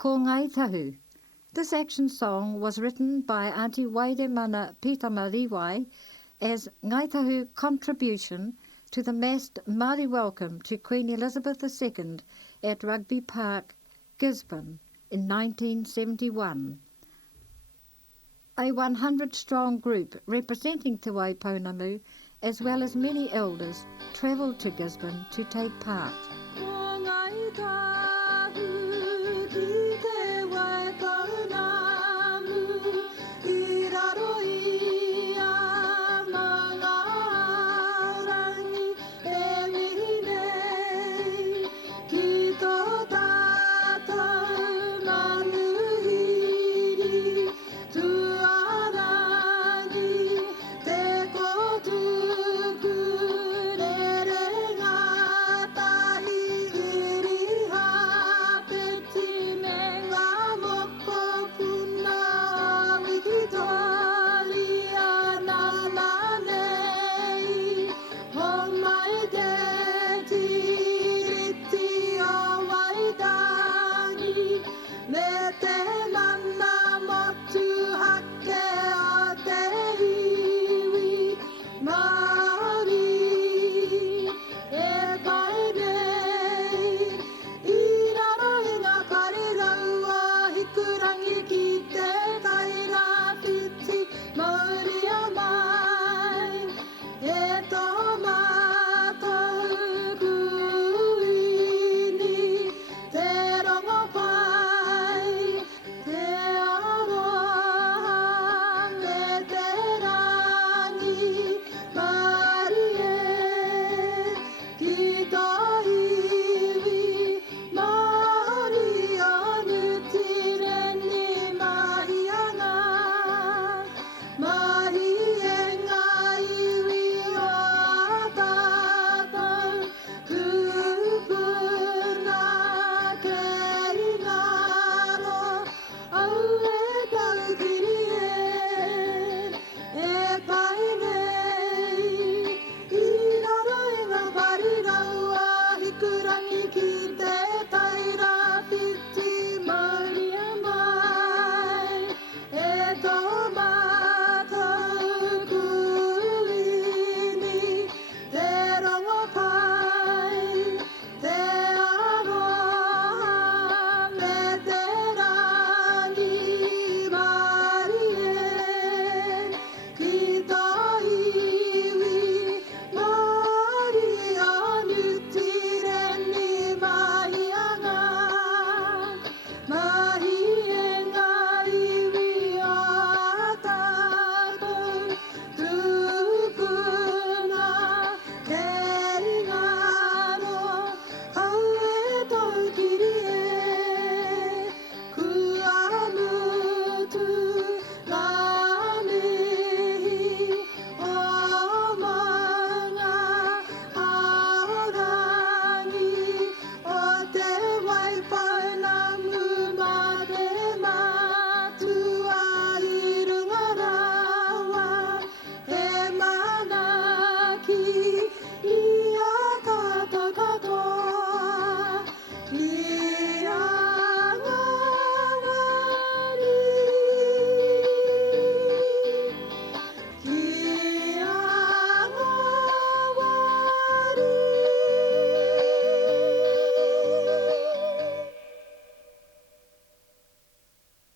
Ko Ngai Tahu. This action song was written by Auntie Wairemana Pitamariwai as Ngai Tahu contribution to the massed Māori welcome to Queen Elizabeth II at Rugby Park, Gisborne in 1971. A 100-strong group representing Te Waipounamu, as well as many elders, travelled to Gisborne to take part.